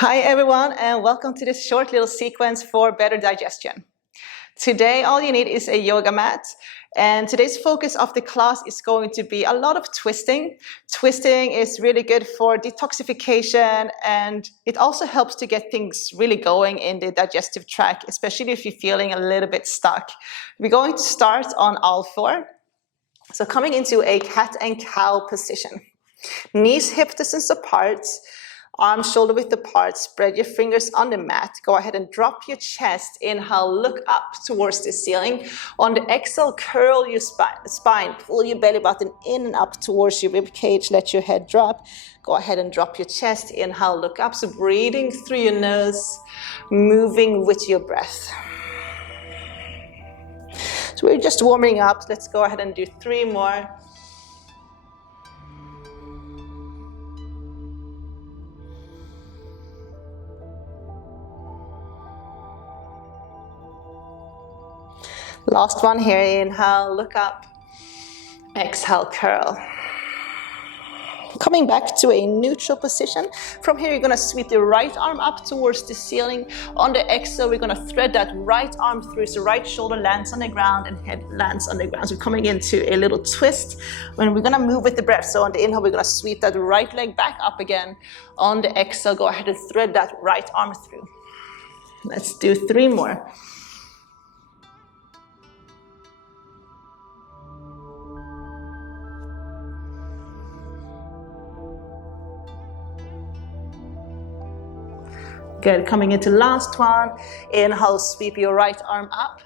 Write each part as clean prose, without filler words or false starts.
Hi everyone, and welcome to this short little sequence for better digestion. Today all you need is a yoga mat, and today's focus of the class is going to be a lot of twisting. Twisting is really good for detoxification, and it also helps to get things really going in the digestive tract, especially if you're feeling a little bit stuck. We're going to start on all four. So coming into a cat and cow position. Knees hip distance apart. Arms shoulder width apart, spread your fingers on the mat. Go ahead and drop your chest. Inhale, look up towards the ceiling. On the exhale, curl your spine. Pull your belly button in and up towards your rib cage. Let your head drop. Go ahead and drop your chest. Inhale, look up. So breathing through your nose, moving with your breath. So we're just warming up. Let's go ahead and do 3 more. Last one here, inhale, look up, exhale, curl. Coming back to a neutral position. From here, you're gonna sweep the right arm up towards the ceiling. On the exhale, we're gonna thread that right arm through, so right shoulder lands on the ground and head lands on the ground. So we're coming into a little twist when we're gonna move with the breath. So on the inhale, we're gonna sweep that right leg back up again. On the exhale, go ahead and thread that right arm through. Let's do 3 more. Good, coming into last one. Inhale, sweep your right arm up.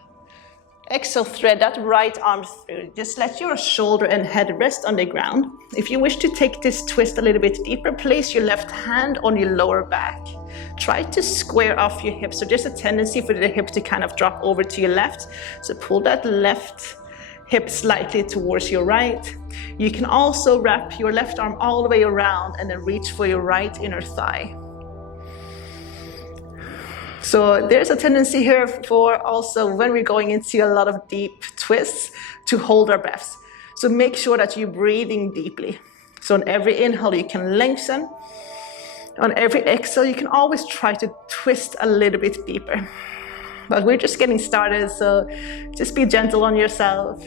Exhale, thread that right arm through. Just let your shoulder and head rest on the ground. If you wish to take this twist a little bit deeper, place your left hand on your lower back. Try to square off your hips. So there's a tendency for the hip to kind of drop over to your left. So pull that left hip slightly towards your right. You can also wrap your left arm all the way around and then reach for your right inner thigh. So there's a tendency here for also when we're going into a lot of deep twists to hold our breaths. So make sure that you're breathing deeply. So on every inhale you can lengthen. On every exhale you can always try to twist a little bit deeper. But we're just getting started, so just be gentle on yourself.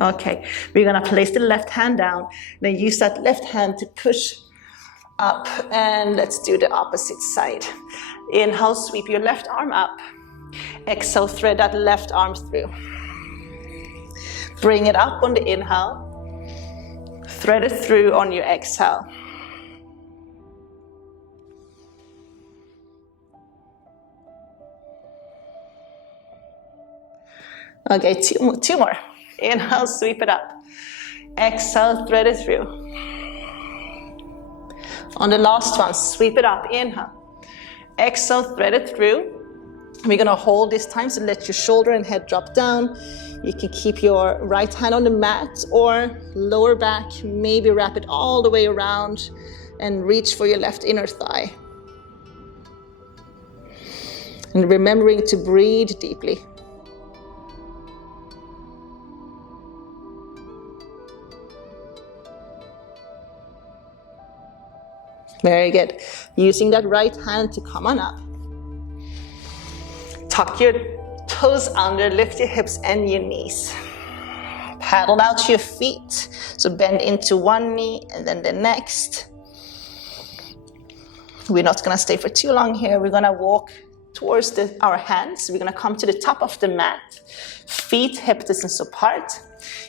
Okay, we're gonna place the left hand down, then use that left hand to push up, and let's do the opposite side. Inhale, sweep your left arm up. Exhale, thread that left arm through. Bring it up on the inhale. Thread it through on your exhale. Okay, two more. Inhale, sweep it up. Exhale, thread it through. On the last one, sweep it up, inhale. Exhale, thread it through. We're gonna hold this time, so let your shoulder and head drop down. You can keep your right hand on the mat or lower back, maybe wrap it all the way around and reach for your left inner thigh. And remembering to breathe deeply. Very good. Using that right hand to come on up. Tuck your toes under, lift your hips and your knees. Paddle out your feet. So bend into one knee and then the next. We're not gonna stay for too long here. We're gonna walk towards our hands. We're gonna come to the top of the mat. Feet hip distance apart.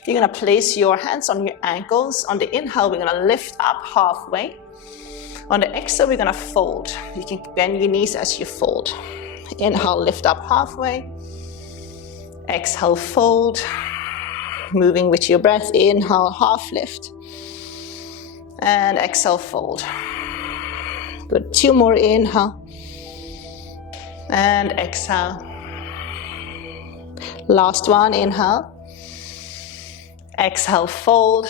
You're gonna place your hands on your ankles. On the inhale, we're gonna lift up halfway. On the exhale, we're gonna fold. You can bend your knees as you fold. Inhale, lift up halfway. Exhale, fold. Moving with your breath. Inhale, half lift. And exhale, fold. Good, 2 more, inhale. And exhale. Last one, inhale. Exhale, fold.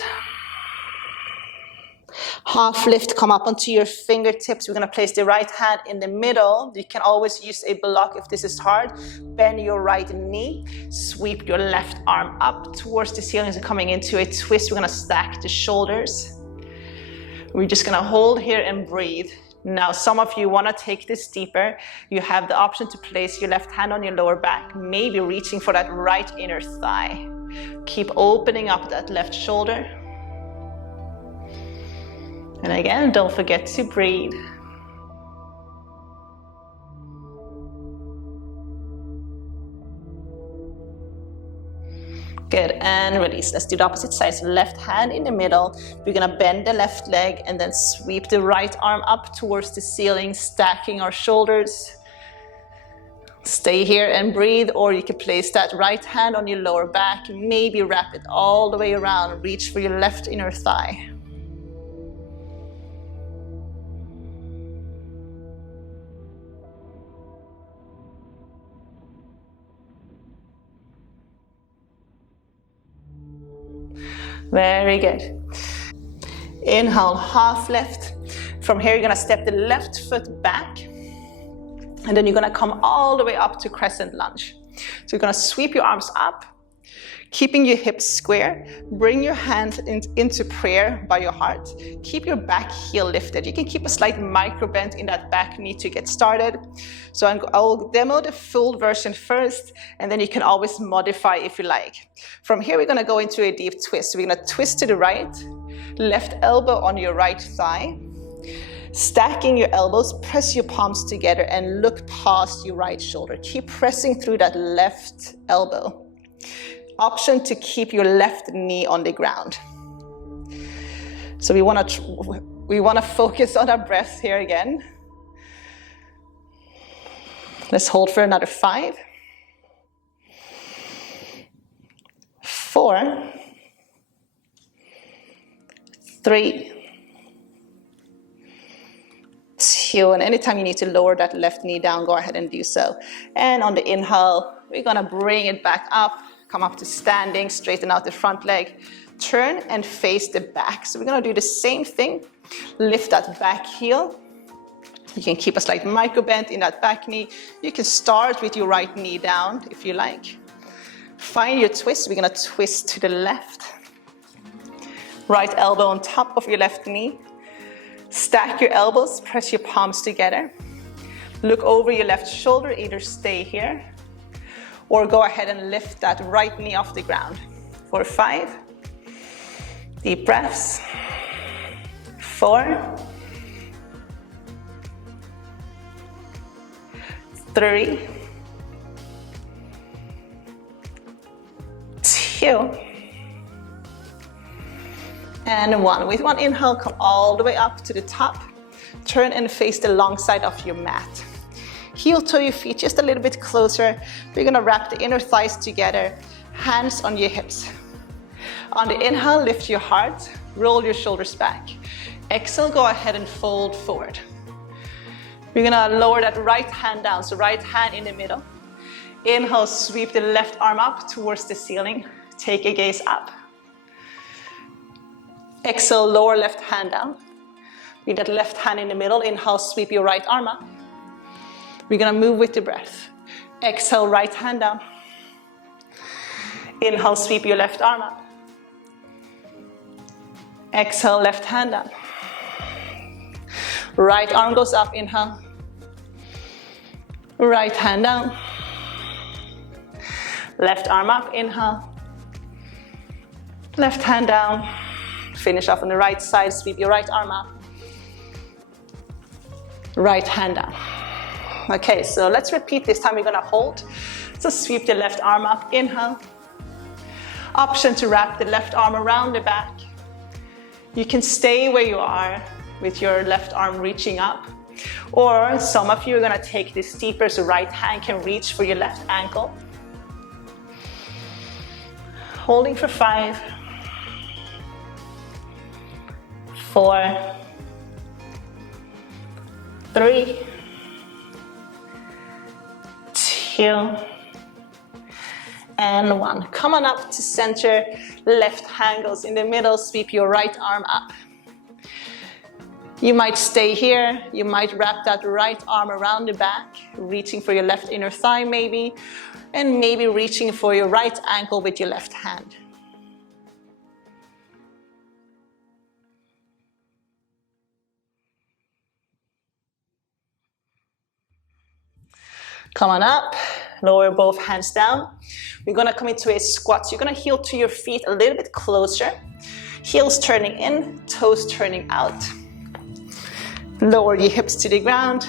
Half lift, come up onto your fingertips. We're gonna place the right hand in the middle. You can always use a block if this is hard. Bend your right knee. Sweep your left arm up towards the ceiling. So coming into a twist, we're gonna stack the shoulders. We're just gonna hold here and breathe. Now, some of you wanna take this deeper. You have the option to place your left hand on your lower back, maybe reaching for that right inner thigh. Keep opening up that left shoulder. And again, don't forget to breathe. Good, and release. Let's do the opposite side. So left hand in the middle. We're gonna bend the left leg and then sweep the right arm up towards the ceiling, stacking our shoulders. Stay here and breathe, or you can place that right hand on your lower back, maybe wrap it all the way around, reach for your left inner thigh. Very good. Inhale, half lift. From here, you're gonna step the left foot back, and then you're gonna come all the way up to crescent lunge. So you're gonna sweep your arms up, keeping your hips square. Bring your hands into prayer by your heart. Keep your back heel lifted. You can keep a slight micro bend in that back knee to get started. So I'll demo the full version first, and then you can always modify if you like. From here, we're gonna go into a deep twist. So we're gonna twist to the right, left elbow on your right thigh. Stacking your elbows, press your palms together and look past your right shoulder. Keep pressing through that left elbow. Option to keep your left knee on the ground. So we want to focus on our breath here again. Let's hold for another 5, 4, 3, 2, and anytime you need to lower that left knee down, go ahead and do so. And on the inhale, we're gonna bring it back up. Come up to standing, straighten out the front leg, turn and face the back. So we're gonna do the same thing. Lift that back heel. You can keep a slight micro bend in that back knee. You can start with your right knee down if you like. Find your twist. We're gonna twist to the left. Right elbow on top of your left knee. Stack your elbows, press your palms together. Look over your left shoulder, either stay here or go ahead and lift that right knee off the ground. For 5, deep breaths. 4, 3, 2, and 1. With one inhale, come all the way up to the top. Turn and face the long side of your mat. Heel to your feet just a little bit closer. We're gonna wrap the inner thighs together, hands on your hips. On the inhale, lift your heart, roll your shoulders back. Exhale, go ahead and fold forward. We're gonna lower that right hand down, so right hand in the middle. Inhale, sweep the left arm up towards the ceiling. Take a gaze up. Exhale, lower left hand down. With that left hand in the middle, inhale, sweep your right arm up. We're gonna move with the breath. Exhale, right hand down. Inhale, sweep your left arm up. Exhale, left hand down. Right arm goes up, inhale. Right hand down. Left arm up, inhale. Left hand down. Finish off on the right side, sweep your right arm up. Right hand down. Okay, so let's repeat this time. We're gonna hold. So sweep the left arm up, inhale. Option to wrap the left arm around the back. You can stay where you are with your left arm reaching up. Or some of you are gonna take this deeper, so right hand can reach for your left ankle. Holding for 5, 4, 3, 2, and 1. Come on up to center. Left hand goes in the middle. Sweep your right arm up. You might stay here. You might wrap that right arm around the back, reaching for your left inner thigh maybe, and maybe reaching for your right ankle with your left hand. Come on up, lower both hands down. We're gonna come into a squat. So you're gonna heel to your feet a little bit closer. Heels turning in, toes turning out. Lower your hips to the ground,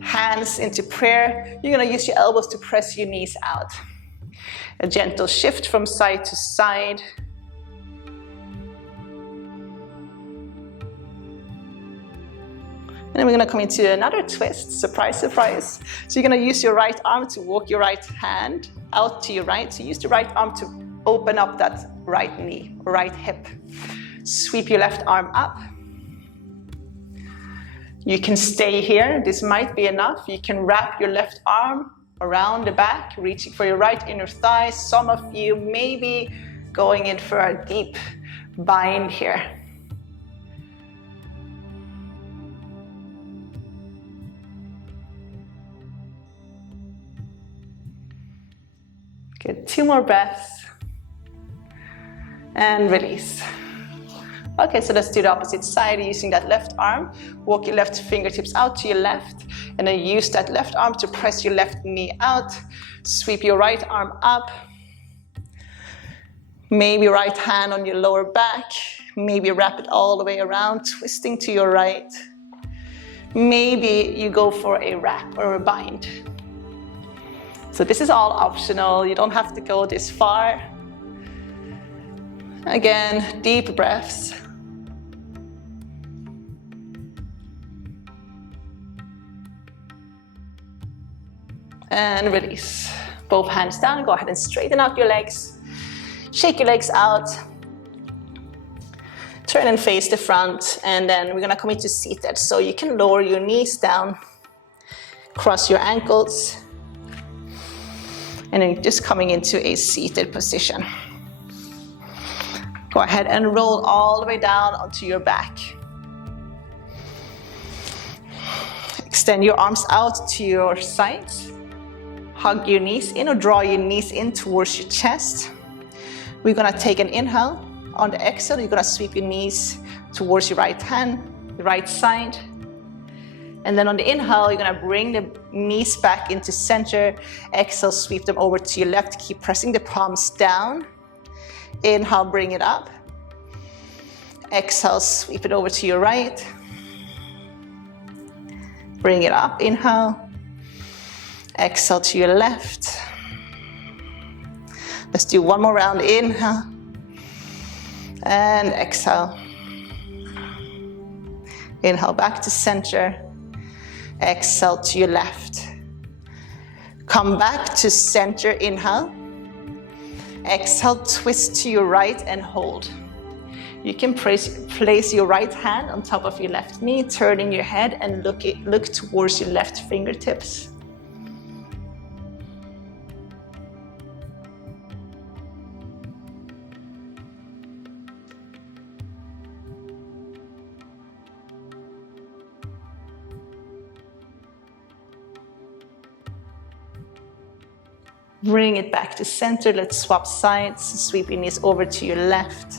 hands into prayer. You're gonna use your elbows to press your knees out. A gentle shift from side to side. And then we're gonna come into another twist, surprise, surprise. So you're gonna use your right arm to walk your right hand out to your right. So use the right arm to open up that right knee, right hip. Sweep your left arm up. You can stay here, this might be enough. You can wrap your left arm around the back, reaching for your right inner thigh. Some of you may be going in for a deep bind here. Good, 2 more breaths. And release. Okay, so let's do the opposite side using that left arm. Walk your left fingertips out to your left, and then use that left arm to press your left knee out. Sweep your right arm up. Maybe right hand on your lower back. Maybe wrap it all the way around, twisting to your right. Maybe you go for a wrap or a bind. So this is all optional. You don't have to go this far. Again, deep breaths. And release. Both hands down. Go ahead and straighten out your legs. Shake your legs out. Turn and face the front. And then we're gonna come into seated. So you can lower your knees down. Cross your ankles. And then just coming into a seated position. Go ahead and roll all the way down onto your back. Extend your arms out to your sides. Hug your knees in or draw your knees in towards your chest. We're gonna take an inhale. On the exhale, you're gonna sweep your knees towards your right hand, the right side. And then on the inhale, you're gonna bring the knees back into center. Exhale, sweep them over to your left. Keep pressing the palms down. Inhale, bring it up. Exhale, sweep it over to your right. Bring it up, inhale. Exhale to your left. Let's do one more round, inhale. And exhale. Inhale back to center. Exhale to your left. Come back to center, inhale. Exhale, twist to your right and hold. You can place your right hand on top of your left knee, turning your head and look towards your left fingertips. Bring it back to center. Let's swap sides. Sweep your knees over to your left.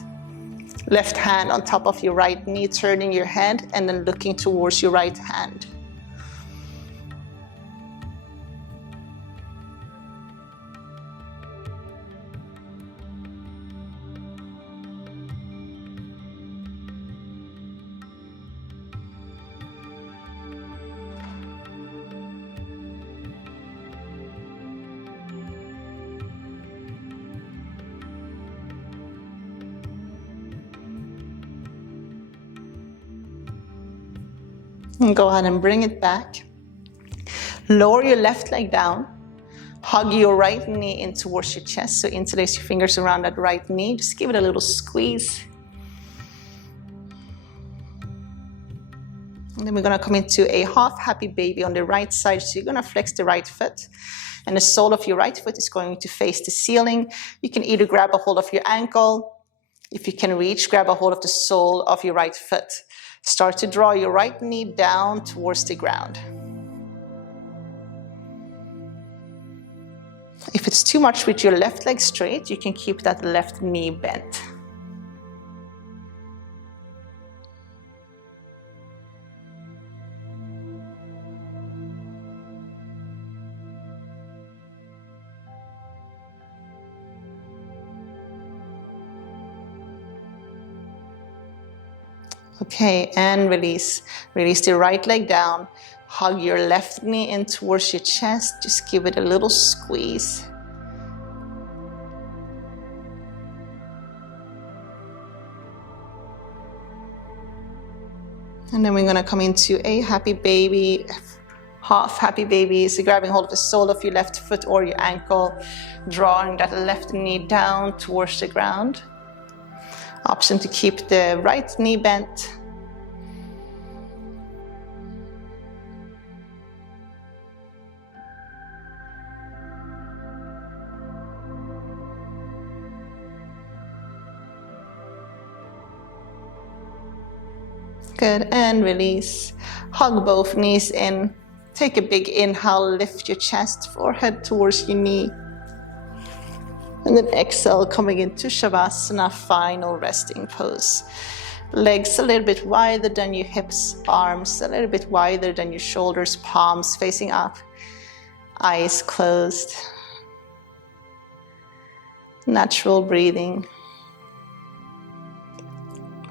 Left hand on top of your right knee, turning your head and then looking towards your right hand. And go ahead and bring it back. Lower your left leg down. Hug your right knee in towards your chest. So interlace your fingers around that right knee. Just give it a little squeeze. And then we're gonna come into a half happy baby on the right side. So you're gonna flex the right foot. And the sole of your right foot is going to face the ceiling. You can either grab a hold of your ankle. If you can reach, grab a hold of the sole of your right foot. Start to draw your right knee down towards the ground. If it's too much with your left leg straight, you can keep that left knee bent. Okay, and release. Release the right leg down. Hug your left knee in towards your chest. Just give it a little squeeze. And then we're going to come into a happy baby, half happy baby. So grabbing hold of the sole of your left foot or your ankle, drawing that left knee down towards the ground. Option to keep the right knee bent. Good, and release. Hug both knees in. Take a big inhale, lift your chest, forehead towards your knee. And then exhale, coming into Shavasana, final resting pose. Legs a little bit wider than your hips, arms a little bit wider than your shoulders, palms facing up, eyes closed. Natural breathing.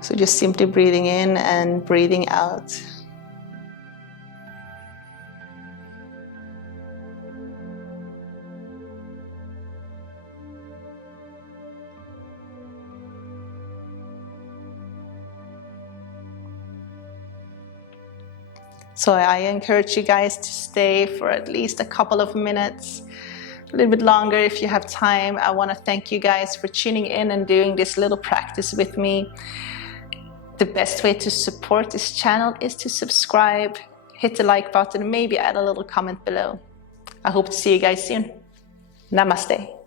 So just simply breathing in and breathing out. So I encourage you guys to stay for at least a couple of minutes, a little bit longer if you have time. I want to thank you guys for tuning in and doing this little practice with me. The best way to support this channel is to subscribe, hit the like button, maybe add a little comment below. I hope to see you guys soon. Namaste.